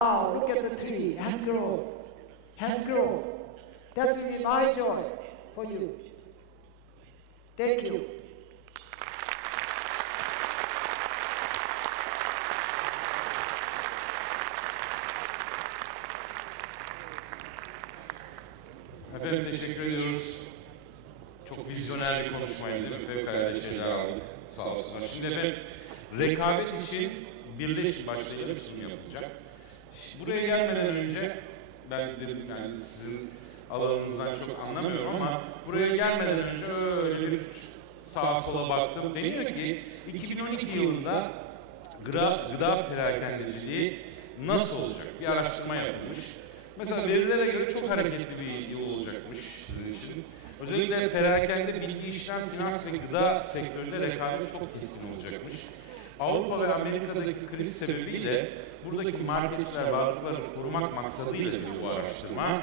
Wow, look at the tree, has grown, has grown. That will be my joy for you. Thank you. Efendim teşekkür ediyoruz. Çok vizyoner bir konuşmaydı. Fevkalade şeyler aldık. Sağ olsunlar. Şimdi efendim rekabet için birleş başlayalım şimdi yapacak. Buraya gelmeden önce ben dedim yani sizin alanınızdan çok anlamıyorum ama buraya gelmeden önce öyle bir sağa sola baktım. Deniyor ki 2012 yılında gıda perakendeciliği nasıl olacak? Bir araştırma yapılmış. Mesela verilere göre çok hareketli bir yıl olacakmış sizin için. Özellikle perakende, bilgi işlem, finans ve gıda sektöründe rekabet çok kesin olacakmış. Avrupa ve Amerika'daki kriz sebebiyle buradaki marketler varlıklarını korumak maksadıyla bu araştırma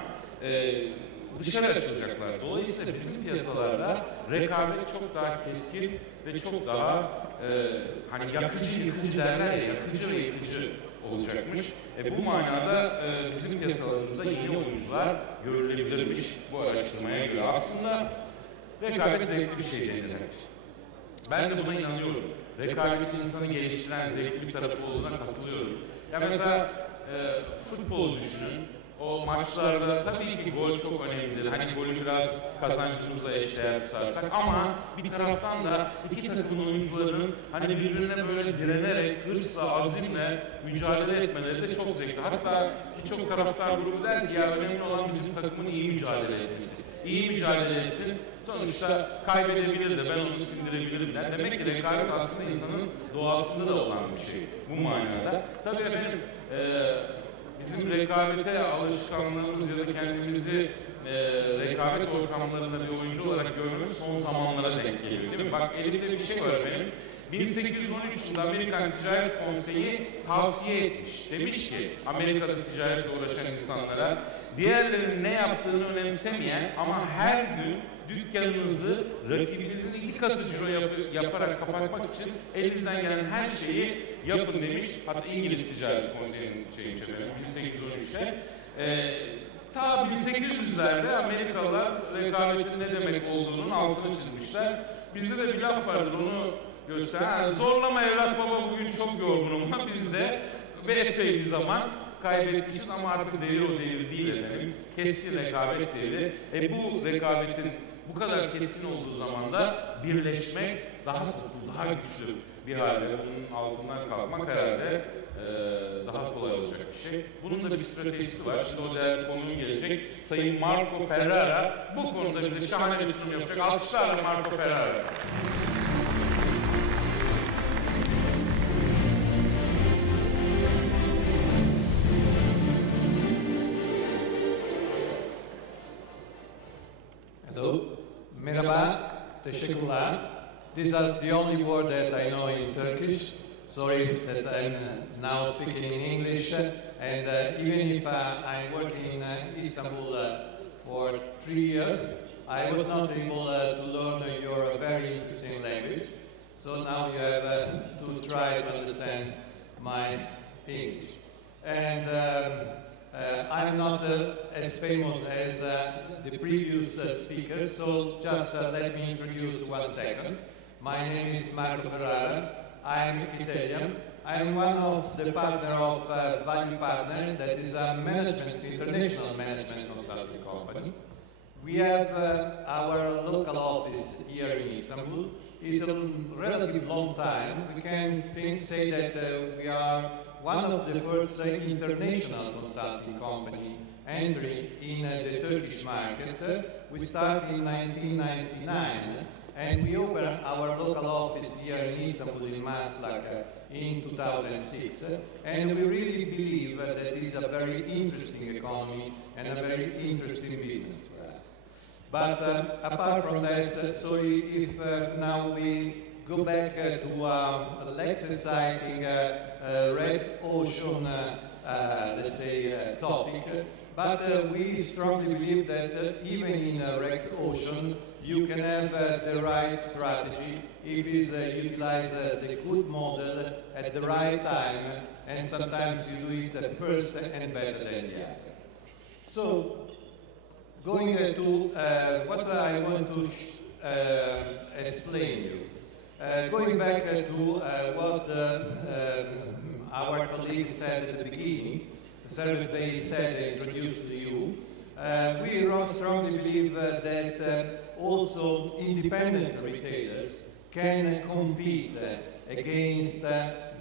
dışarı açılacaklar. Dolayısıyla bizim piyasalarda rekabet çok daha keskin ve çok daha hani yakıcı yıkıcı derler ya, yakıcı ve yıkıcı olacakmış. Bu manada bizim piyasalarımızda yeni oyuncular görülebilirmiş bu araştırmaya göre. Aslında rekabet zevkli bir şey denir. Ben de buna inanıyorum. Rekabetin insanı geliştiren zevkli bir tarafı olduğuna katılıyorum. Ya mesela futbol düşünün. O maçlarda tabii ki gol çok önemlidir. Hani golü biraz kazancımıza eşdeğer tutarsak ama bir taraftan da iki takım oyuncularının hani birbirine böyle direnerek, hırsla, azimle mücadele etmeleri de çok zevkli. Hatta birçok taraftar grubu der ki ya önemli olan bizim takımın iyi mücadele etmesi. İyi mücadele etsin, sonuçta kaybedebilir de ben onu sindirebilirim der. Demek ki rekabet aslında insanın doğasında da olan bir şey bu manada. Tabii efendim bizim rekabete alışkanlığımız ya da kendimizi rekabet ortamlarında bir oyuncu olarak görmemiz son zamanlara denk geliyor değil mi? Bak elimde bir şey var benim. 1813 yılında Amerikan Ticaret Konseyi tavsiye etmiş. Demiş ki Amerika'da ticaretle uğraşan insanlara diğerlerinin ne yaptığını önemsemeyen ama her gün dükkanınızı rakibinizin 2 katı ciro yaparak kapatmak için elinizden gelen her şeyi yapın demiş. Hatta İngiliz Ticaret Konseyi'nin 1813'te. Ta 1800'lerde Amerikalılar rekabetin ne demek olduğunun altını çizmişler. Bizde de bir laf vardır onu gösteren. Zorlama evlat baba bugün çok yorgunum ama biz de epey bir zaman kaybetmişiz ama artık devir o devir değil efendim. Keskin rekabet devri. Bu rekabetin bu kadar kesin olduğu zaman da birleşmek daha toplu, daha güçlü bir halde bunun altından kalkmak herhalde daha kolay olacak bir şey. Bunun da bir stratejisi var. Şimdi o değerli konuğum gelecek. Sayın Marco Ferrara bu konuda bize şahane bir sunum yapacak. Alkışlarla Marco Ferrara. Hello. Merhaba. Teşekkürler. This is the only word that I know in Turkish. Sorry that I'm now speaking in English. And even if I'm working in Istanbul for 3 years, I was not able to learn your very interesting language. So now you have to try to understand my English. And I'm not as famous as the previous speakers, so just let me introduce 1 second. My name is Marco Ferrara. I'm Italian. I'm one of the partner of Value Partner, that is a international management consulting company. We have our local office here in Istanbul. It's a relatively long time. We can say that we are one of the first international consulting company entering in the Turkish market. We started in 1999 and we opened our local office here in Istanbul in Maslak in 2006. And we really believe that it is a very interesting economy and a very interesting business for us. But apart from that, so if now we go back to a less exciting red ocean let's say, topic. But we strongly believe that even in a wrecked ocean, you can have the right strategy if you utilize the good model at the right time, and sometimes you do it first and better than the other. So, going to what I want to explain you. Going back to what our colleague said at the beginning, the service they said introduced to you, we strongly believe that also independent retailers can compete against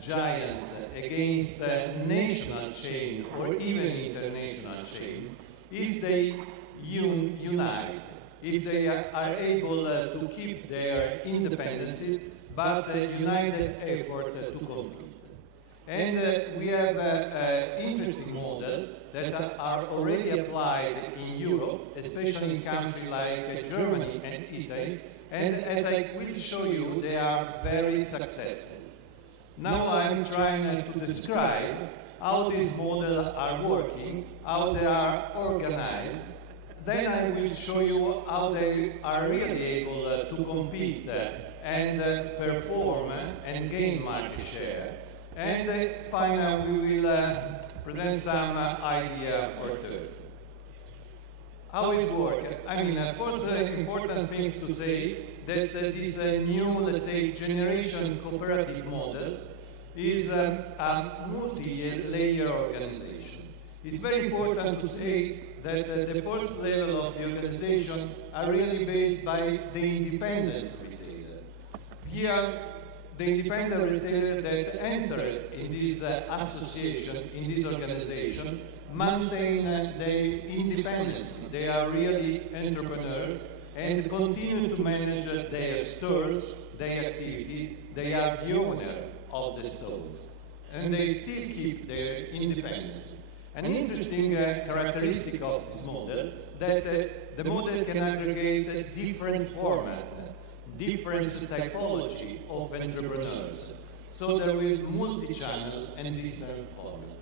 giants, against national chain or even international chain if they unite, if they are able to keep their independence, but united effort to compete. And we have an interesting model that are already applied in Europe, especially in countries like Germany and Italy, and as I will show you, they are very successful. Now I'm trying to describe how these models are working, how they are organized. Then I will show you how they are really able to compete and perform and gain market share. And finally, we will present some idea for Turkey. How it works? I mean, first important things to say that this new, let's say, generation cooperative model is a multi-layer organization. It's very important to say that the first level of the organization are really based by the independent retailer. Here, the independent retailer that enter in this association, in this organization, maintain their independence. They are really entrepreneurs and continue to manage their stores, their activity. They are the owner of the stores. And they still keep their independence. An interesting characteristic of this model that the model can aggregate different formats, different typology of entrepreneurs. So there will be multi-channel and digital format.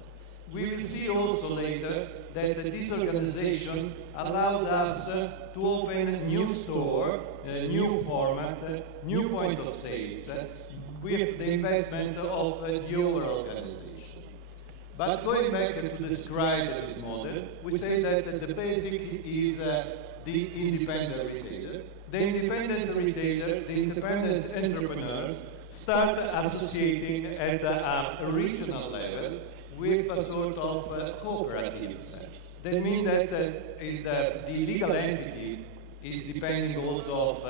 We will see also later that this organization allowed us to open a new store, a new format, new point of sales with the investment of the overall organization. But going back to describe this model, we say that the basic is the independent retailer. The independent retailer, the independent entrepreneurs, start associating at a regional level with a sort of cooperatives. That means that the legal entity is depending also of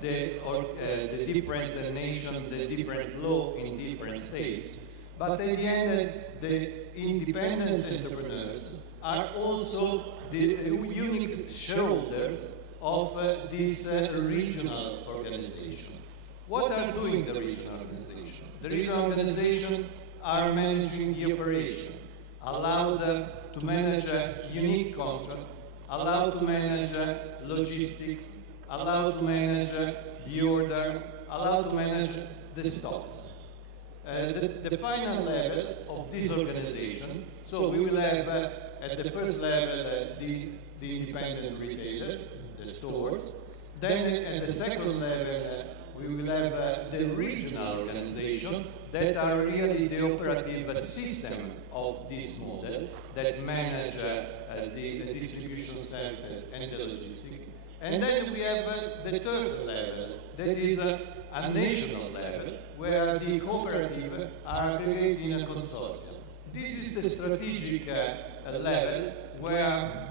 the different nation, the different law in different states. But at the end, the independent entrepreneurs are also the unique shareholders of this regional organization. What are doing the regional organization? The regional organization are managing the operation, allowed to manage a unique contract, allowed to manage logistics, allowed to manage the order, allowed to manage the stocks. The final level of this organization, so we will have at the first level the independent retailer, the stores. Then at the second level we will have the regional organization that are really the operative system of this model that manage the distribution center and the logistics. And then we have the third level, that is a national level, where the cooperative are creating a consortium. This is the strategic level where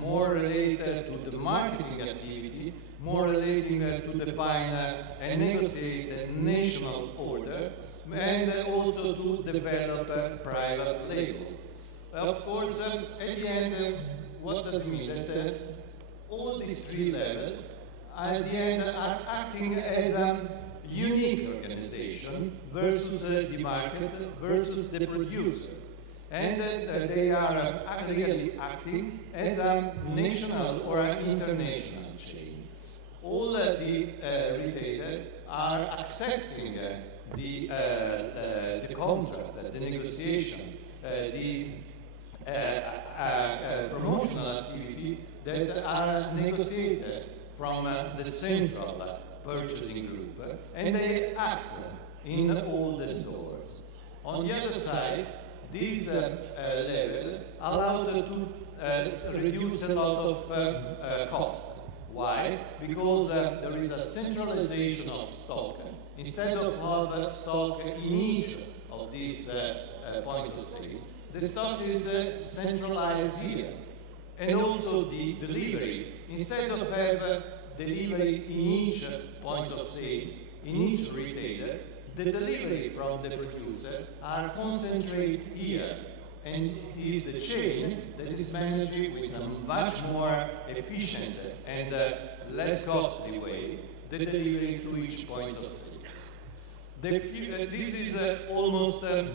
more related to the marketing activity, more relating to define and negotiate a national order, and also to develop a private label. Of course, at the end, what does it mean? That all these three levels, at the end, are acting as a unique organization versus the market, versus the producer. And they are really acting as a national or an international chain. All the retailers are accepting the contract, the negotiation, the promotional activity that are negotiated from the central purchasing group, and they act in all the stores. On the other side, this level allowed to reduce a lot of cost. Why? Because there is a centralization of stock. Instead of have stock in each of these point of sales, the stock is centralized here. And also the delivery. Instead of have delivery in each point of sales, in each retailer, the delivery from the producer are concentrated here. And it is the chain that is managed with a much more efficient and less costly way, the delivery to each point of sales. This is almost, the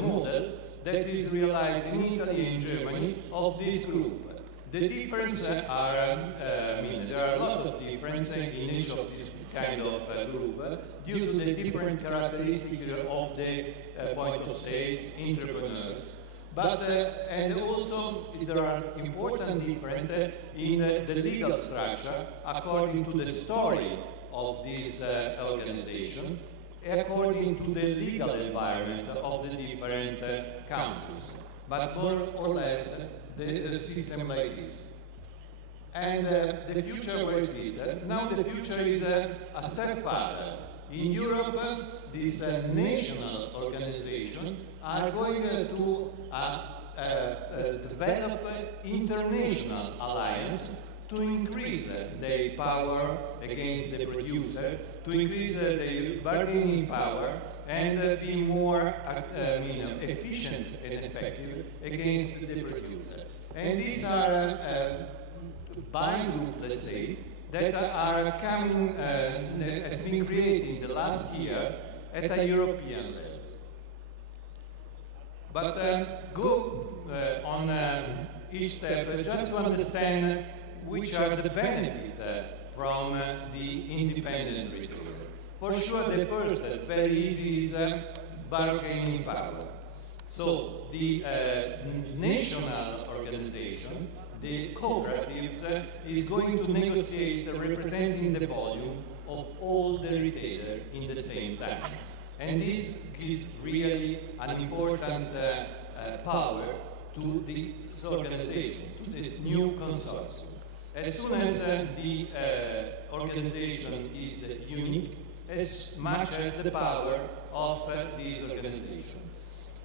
model that is realized in Italy and Germany of this group. The difference there are a lot of difference in each of this kind of group due to the different characteristics of the point of sales, entrepreneurs. But, and also there are important differences in the legal structure according to the story of this organization, according to the legal environment of the different countries. But more or less, the system like this. And the future, where is it? Now the future is a step further. In Europe, these national organizations are going to develop international alliance to increase their power against the producer, to increase their bargaining power, and be more efficient and effective against the producer. And these are buying groups, let's say, that are coming, has been created in the last year at a European level. But go on each step just to understand which are the benefits from the independent retailer. For sure, the first, very easy, is bargaining power. So the national organization, the cooperatives, is going to negotiate representing the volume of all the retailers in the same time. And this gives really an important power to this organization, to this new consortium. As soon as the organization is unique, as much as the power of this organization.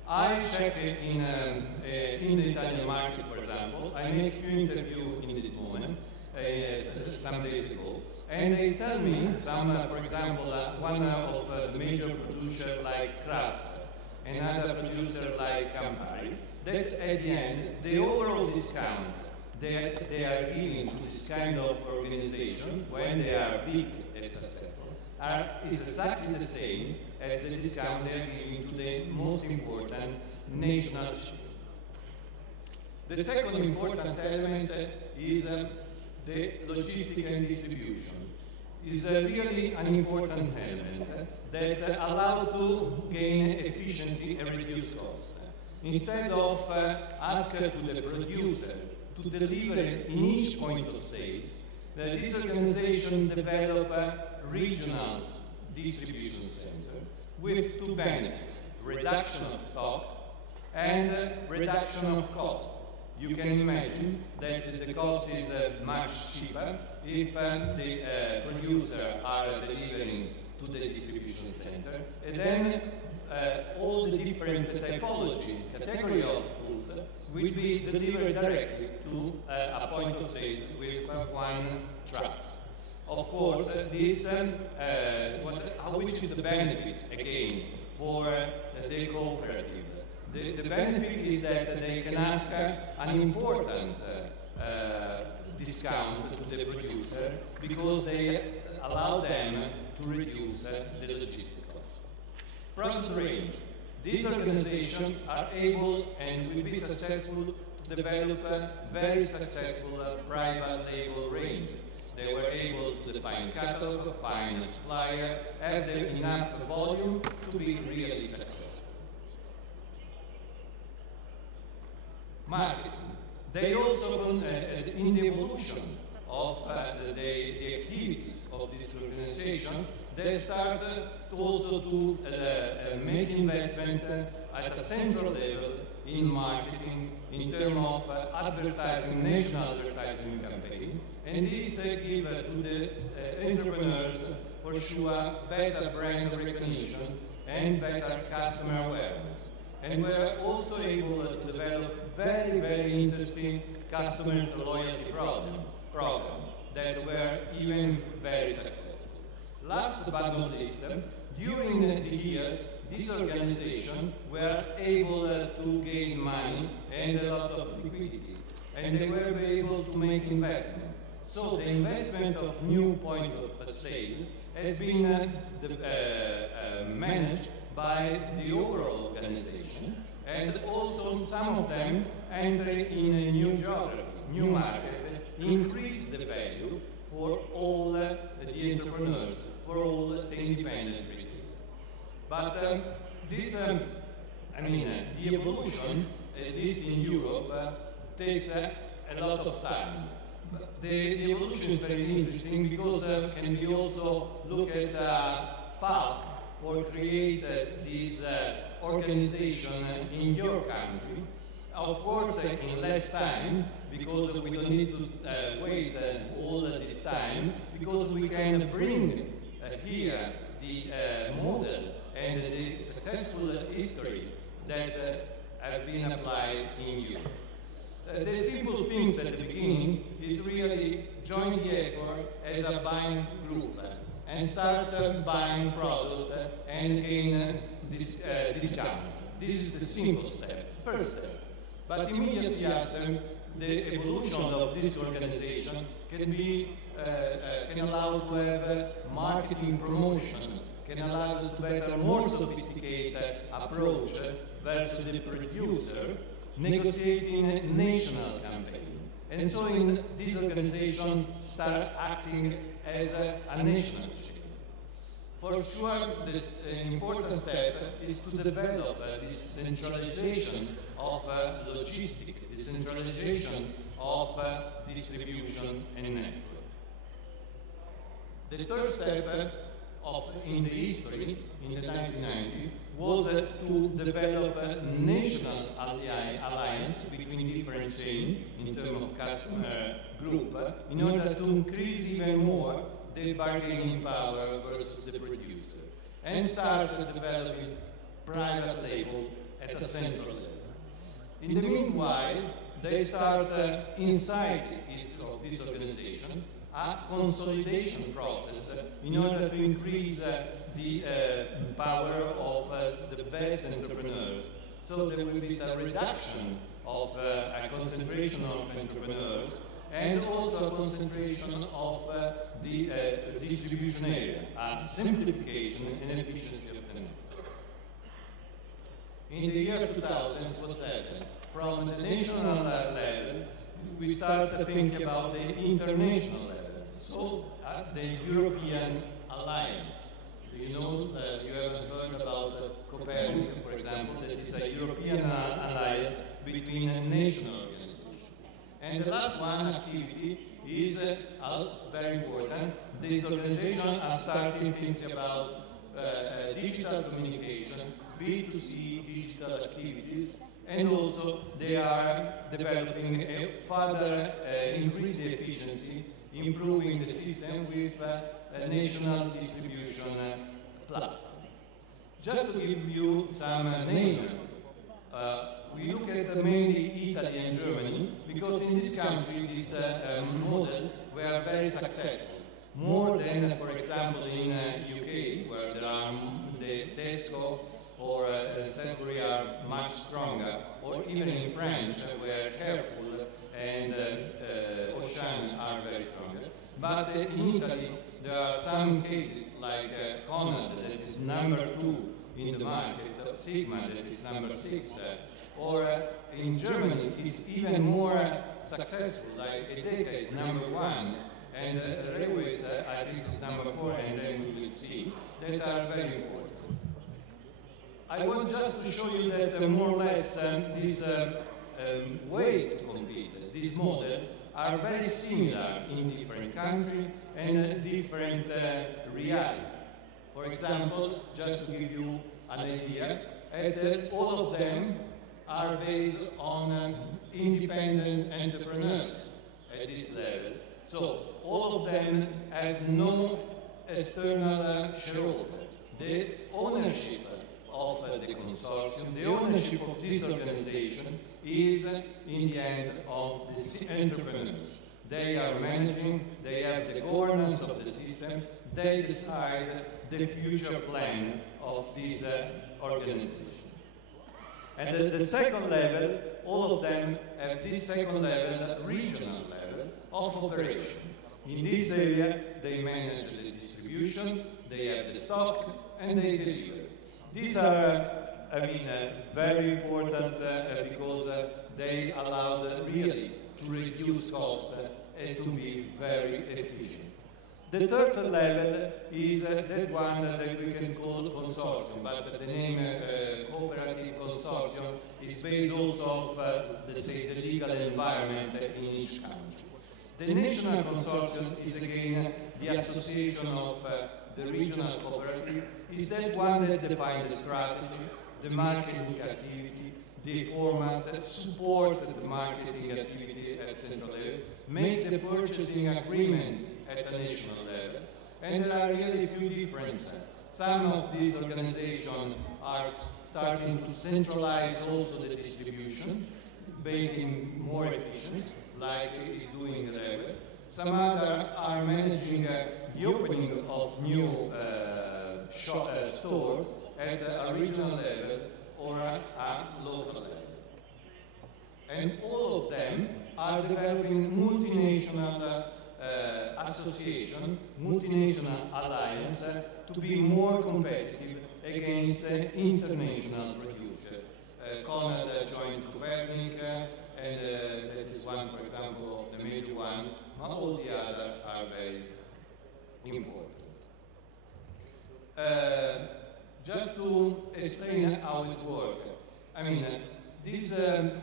I check in the Italian market, for example. I make a few interviews in this moment, some days ago, and they tell me, for example, one of the major producers like Kraft, another producer like Campari, that at the end, the overall discount that they are giving to this kind of organization, when they are big and successful, is exactly the same as the discount they are giving to the most important national chain. The second important element is the logistic and distribution. Is really an important element that allows to gain efficiency and reduce cost. Instead of ask to the producer to deliver in each point of sales, this organization develop a regional distribution center with two benefits: reduction of stock and reduction of cost. You can imagine that the cost is much cheaper if the producer are delivering to the distribution center, and then all the different category of foods will be delivered directly to a point of sale with one truck. Of course, this, which is the benefit, again, for the cooperative? The benefit is that they can ask an important discount to the producer because they allow them to reduce the logistic cost. Product range. These organizations are able and will be successful to develop a very successful private label range. They were able to define catalog, find a supplier, have enough volume to be really successful. Marketing. They also, in the evolution of the activities of this organization, they started also to make investment at a central level in marketing in terms of advertising, national advertising campaign, and this give to the entrepreneurs for sure better brand recognition and better customer awareness. And we're also able to develop very, very interesting customer loyalty programs that were even very successful. Last but not least, during the years, this organization were able to gain money and a lot of liquidity, and they were able to make investment. So the investment of new point of sale has been managed by the overall organization, and also some of them enter in a new geography, new market, increase the value for all the entrepreneurs, for all the independent retailers. But this, the evolution, at least in Europe, takes a lot of time. The evolution is very interesting because can we also look at a path for create this organization in your country. Of course, in less time, because we don't need to wait all this time, because we can bring here the model and the successful history that have been applied in Europe. The simple things at the beginning is really join the effort as a buying group and start buying product and gain this discount. This is the simple step, first step. But immediately after, the evolution of this organization can allow to have marketing promotion, can allow to have a more sophisticated approach versus the producer, negotiating a national campaign. And so in this organization start acting as a national chain. For sure, this important step is to develop this centralization of logistics, this centralization of distribution and network. The third step in the history, in the 1990s, was to develop a national alliance between different chains in terms of customer group in order to increase even more the bargaining power versus the producer and start developing private label at a central level. In the meanwhile, they start inside this organization a consolidation process in order to increase the power of the best entrepreneurs. So there will be a reduction of a concentration of entrepreneurs and also a concentration of the distribution area, a simplification and efficiency of the network. In the year 2000, what's happened? From the national level, we start to think about the international level. So the European alliance. You know, you have heard about Copernicus, for example, that is a European alliance between a national organization. And the last one activity is very important. This organization are starting things about digital communication, B2C digital activities, and also they are developing a further increase the efficiency, improving the system with a national distribution platform. Just to give you some names, we look at mainly Italy and Germany because in this country this model were very successful. More than, for example, in UK, where there are the Tesco or Sainsbury are much stronger, or even in France, where Carrefour and Auchan are very strong. But in Italy, there are some cases like Conad, that is number 2 in the market, Sigma, that is number 6, or in Germany, is even more successful, like Edeka is number 1, and railways, I think it's number 4, and then we will see, that are very important. I want just to show you that more or less this way to compete, this model, are very similar in different countries and different reality. For example, just to give you an idea, all of them are based on independent entrepreneurs at this level. So all of them have no external shareholder. The ownership of the consortium, the ownership of this organization is in the hand of the entrepreneurs. They are managing, they have the governance of the system, they decide the future plan of this organization. And at the second level, all of them have this second level, regional level of operation. In this area, they manage the distribution, they have the stock, and they deliver. These are, very important because they allow really to reduce cost and to be very efficient. The third level is that one that we can call consortium, but the name cooperative consortium is based also of, let's say, the legal environment in each country. The national consortium is again the association of the regional cooperative, is that one that defines the strategy, the marketing activity, the format, support the marketing activity at central level, make the purchasing agreement at the national level. And there are really a few differences. Some of these organizations are starting to centralize also the distribution, making more efficient, like is doing the level. Some other are managing the opening of new stores at a regional level or a local level. And all of them are developing multinational association, multinational alliance to be more competitive against international producers. Conrad joined Copernic, and that is one, for example, of the major one, but all the others are very important. Just to explain how it works, this is an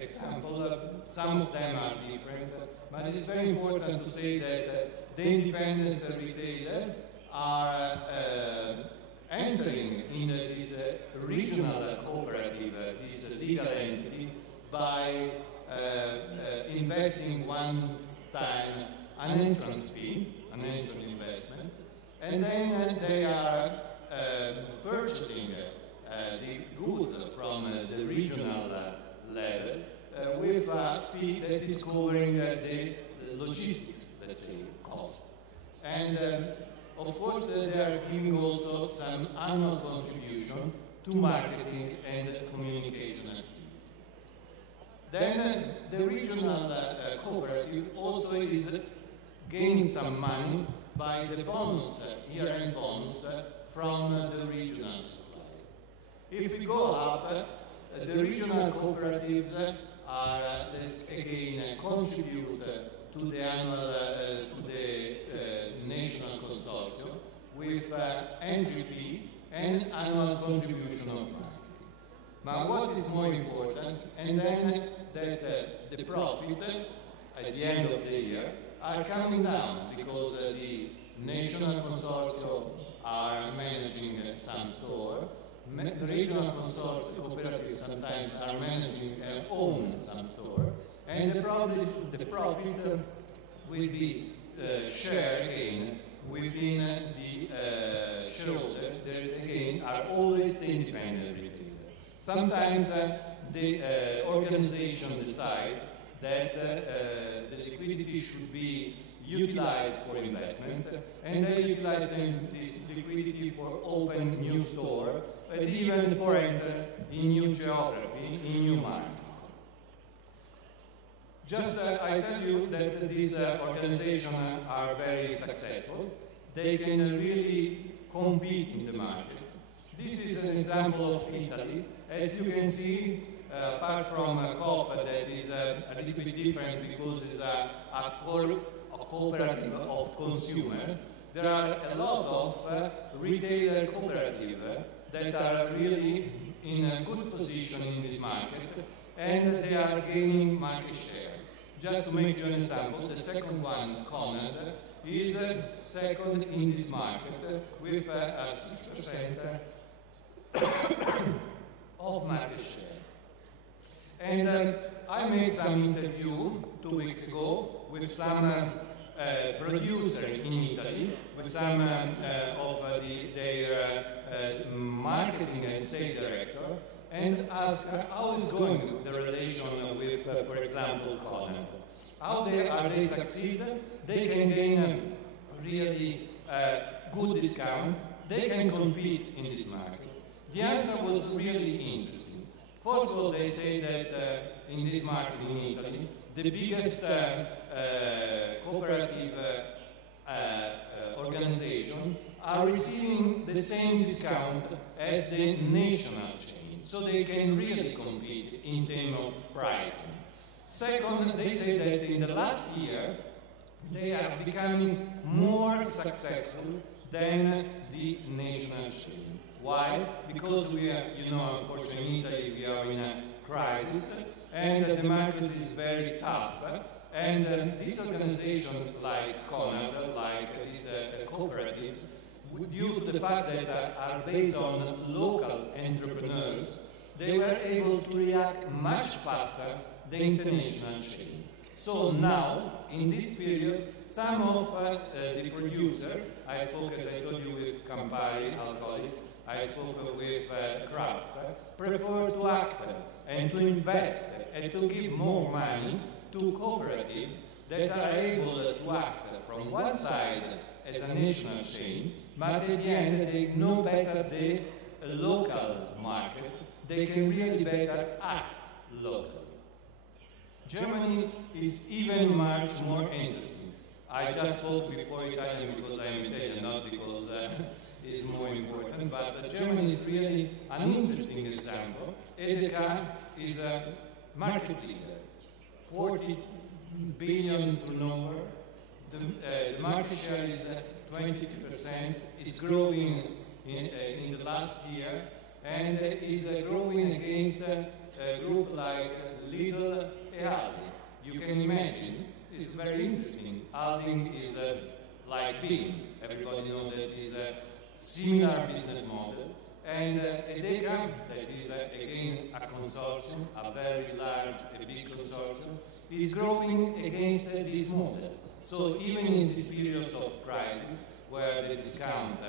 example. Some of them are different, but it's very important to say that the independent retailer are entering in this regional cooperative, this legal entity, by investing one time an entrance fee, an entrance investment, and then they are purchasing the goods from the regional level with a fee that is covering the logistics, let's say, cost. And of course, they are giving also some annual contribution to marketing and communication activity. Then the regional cooperative also is gaining some money by the bonus, year-end bonus, from the regional supply. If we go up, the regional cooperatives are, again, contribute to the annual, to the national consortium with entry fee and annual contribution of marketing. But what is more important, and then that the profit at the end of the year are coming down because the national consortium are managing some store, the regional consortium cooperatives sometimes are managing and own some store, and the profit will be shared again within the shareholder that again are always the independent retailer. Sometimes the organization decide that the liquidity should be utilized for investment, and they utilize this liquidity for open new store, and even for enter in new geography, in new market. Just I tell you that these organizations are very successful. They can really compete in the market. This is an example of Italy. As you can see, apart from a COP that is a little bit different because it's a cooperative of consumer, there are a lot of retailer cooperatives that are really in a good position in this market, and they are gaining market share. Just to make you an example, the second one, Conad, is second in this market with a 6% of market share. And I made some interview 2 weeks ago with some producer in Italy, with some of their marketing and sales director, and ask how is going the relation with, for example, Conad. How are they succeed? They can gain really good discount. They can compete in this market. The answer was really interesting. First of all, they say that in this market in Italy, the biggest cooperative organization are receiving the same discount as the national chain, so they can really compete in terms of pricing. Second, they say that in the last year, they are becoming more successful than the national chain. Why? Because we are, unfortunately in Italy we are in a crisis, and the market is very tough. And this organization like Conad, like these cooperatives, due to the fact that are based on local entrepreneurs, they were able to react much faster than the international chain. So now, in this period, some of the producers, I spoke, as I told you, with Campari, alcoholic, I spoke with Kraft, prefer to act and to invest and to give more money to cooperatives that are able to act from one side as a national chain, but at the end they know better the local market. They can really better act locally. Germany is even much more interesting. I just spoke before Italian because I am Italian, not because it's more important, but Germany is really an interesting example. Edeka is a market leader, 40 billion turnover. The market share is 22%. It's growing in the last year, and is growing against a group like Lidl and Aldi. You can imagine, it's very interesting. Aldi is like Bing. Everybody knows that is a similar business model. And Edeka, that is again a consortium, a very large, a big consortium, is growing against this model. So even in these periods of crisis, where the discounts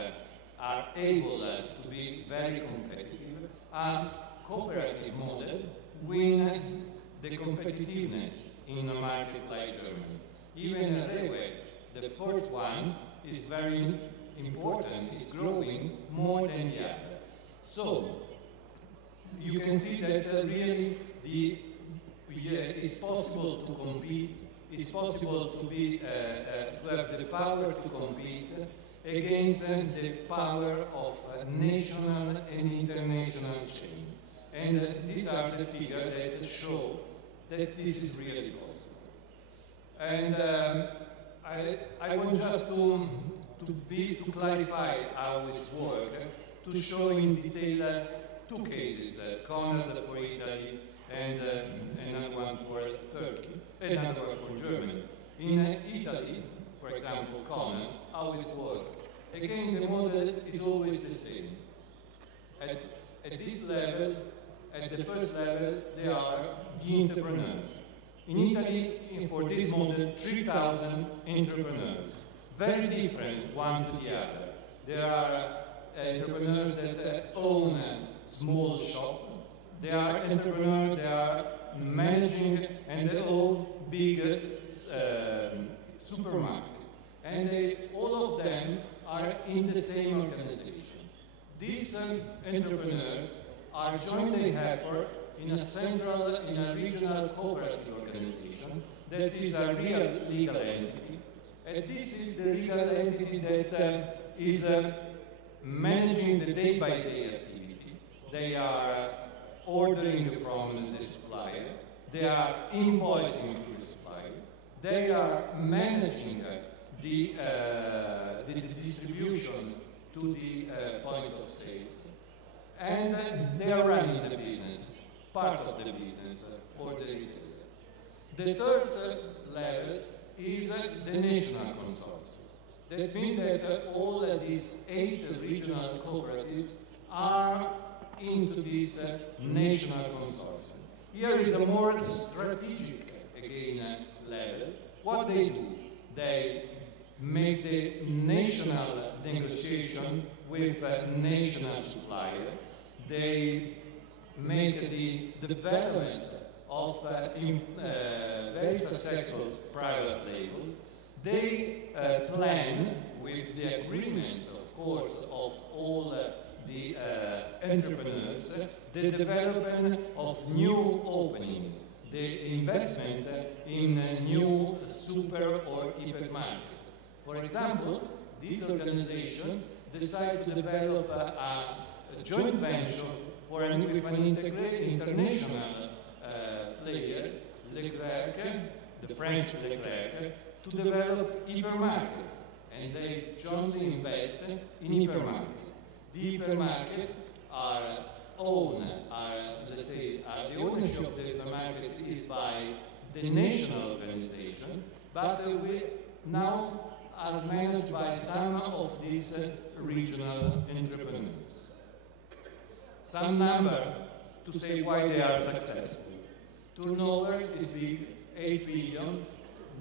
are able to be very competitive, a cooperative model win the competitiveness in a market like Germany. Even railway, the fourth one, is very important, is growing more than the other. So, you can see that really it's possible to compete, it's possible to have the power to compete against the power of national and international chain. And these are the figures that show that this is really possible. And I want just to clarify how it's works, to show in detail two cases, Conad for Italy and another one for Turkey, another one for Germany. In Italy, for example, Conad, how it works. Again, the model is always the same. At this level, at the first level, there are the entrepreneurs. In Italy, for this model, 3,000 entrepreneurs. Very different one to the other. There are entrepreneurs that own a small shop. There are entrepreneurs that are managing and they own big supermarket. And all of them are in the same organization. These entrepreneurs are jointly effort in a regional cooperative organization that is a real legal entity. And this is the legal entity that is managing the day-by-day activity. They are ordering from the supplier, they are invoicing to the supplier, they are managing the distribution to the point of sales, and they are running the business, part of the business for the retailer. The third level is the national consortiums. That means that all these 8 regional cooperatives are into this national consortium. Here is a more strategic, again, level. What they do, they make the national negotiation with a national supplier. They make the development of very successful private label. They plan with the agreement, of course, of all the entrepreneurs, the development of new opening, the investment in a new super or hypermarket. For example, this organization decided to develop a joint venture with an international player, Leclerc, the French Leclerc, to develop hypermarket, and they jointly invest in hypermarket. The hypermarket the ownership of the hypermarket is by the national organization, but we now are managed by some of these regional entrepreneurs. Some number to say why they are successful. Turnover is big, 8 billion,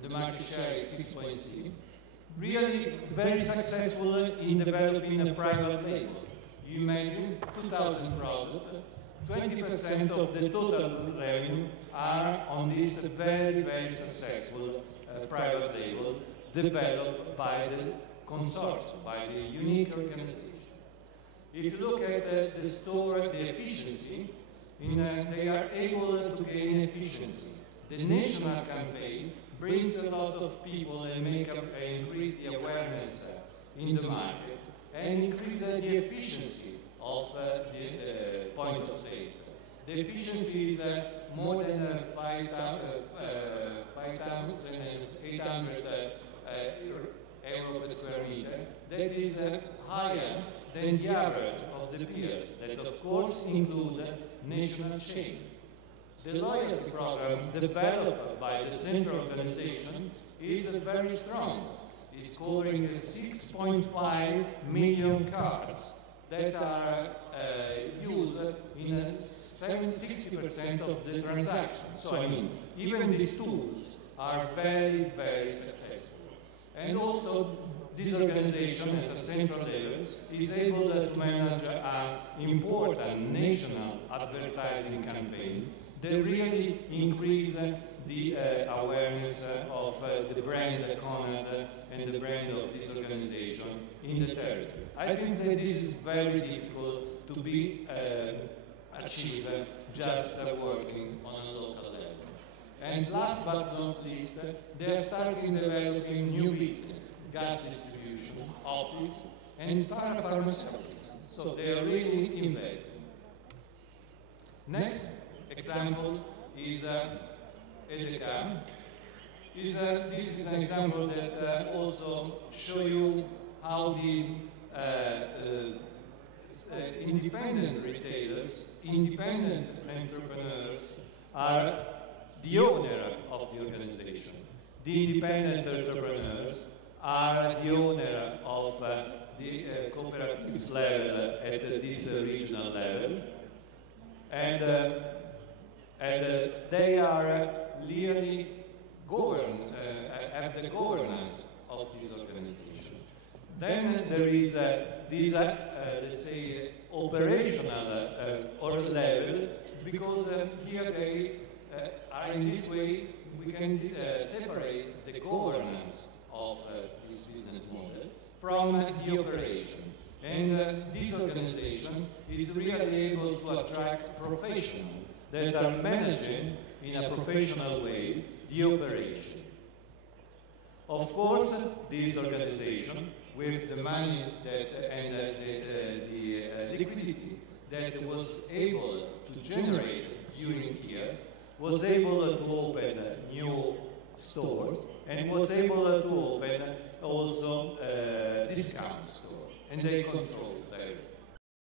the market share is 6.6. Really very successful in developing a private label. You imagine 2,000 products, 20% of the total revenue are on this very, very successful private label developed by the consortium, by the unique organization. If you look at the store, the efficiency, they are able to gain efficiency. The national campaign brings a lot of people and increase the awareness in the market and increase the efficiency of the point of sales. The efficiency is more than 5,800 euro per square meter. That is higher than the average of the peers, that of course include national chain. The loyalty program developed by the central organization is very strong. It's covering 6.5 million cards that are used in 60% of the transactions. So I mean, even these tools are very, very successful. And also, this organization at the central level is able to manage an important national advertising campaign that really increase the awareness of the brand Conad and the brand of this organization in the territory. I think that this is very difficult to be achieved just working on a local level. And last but not least, they are starting developing new business, gas distribution, optics, and parapharmaceuticals. So they are really investing. Next example is EDK. This is an example that also show you how the independent retailers, independent entrepreneurs are the owner of the organization. The independent entrepreneurs are the owner of the cooperatives level at this regional level, and they are really have the governance of this organization. Then there is this, let's say, operational level, because here they are in this way we can separate the governance of this business model from the operations. And this organization is really able to attract professionals that are managing in a professional way the operation. Of course, this organization, with the money and the liquidity that was able to generate during years, was able to open new stores, and was able to open also discount stores, and they control